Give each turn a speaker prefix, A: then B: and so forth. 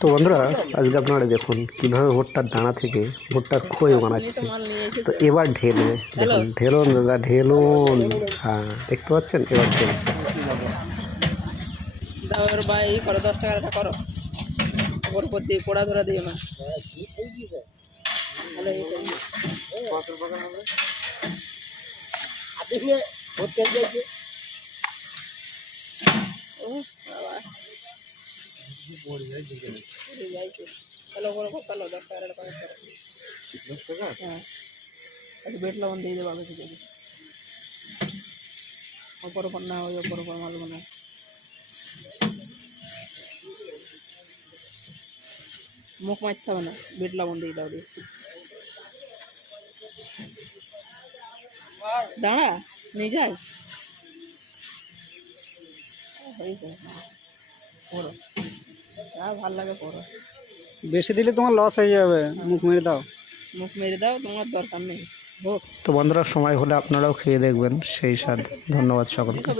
A: তো বন্ধুরা আজকে আপনারা দেখুন কীভাবে ভুট্টার দানা থেকে ভুট্টার খই বানাচ্ছে। তো এবার ঢেলবে দেখুন ঢেলুন দাদা ঢেলুন। হ্যাঁ দেখতে পাচ্ছেন? এবার ঢেলছে।
B: বা করো দশ টাকাটা করো। ওপর উপর দিয়ে পোড়া ধরা দিও না। ও বাবা। পড়ে যাইছে। চলো ওপর উপর চলো দশ টাকাটা করে করো হ্যাঁ একটু বেট লবণ দিয়ে দেবো আগে থেকে ওপর ওপর না ওই ওপর ওপর মাল না মুখ মারতে হবে না বেট লবণ দিয়ে দাও দিয়ে দাঁড়া যা ভালো লাগে
C: বেশি দিলে তোমার লস হয়ে যাবে মুখ মেরে দাও।
B: মুখ মেরে দাও তোমার দরকার নেই। হোক।
A: তো বন্ধুরা সময় হলে আপনারাও খেয়ে দেখবেন সেই স্বাদ। ধন্যবাদ সকলকে।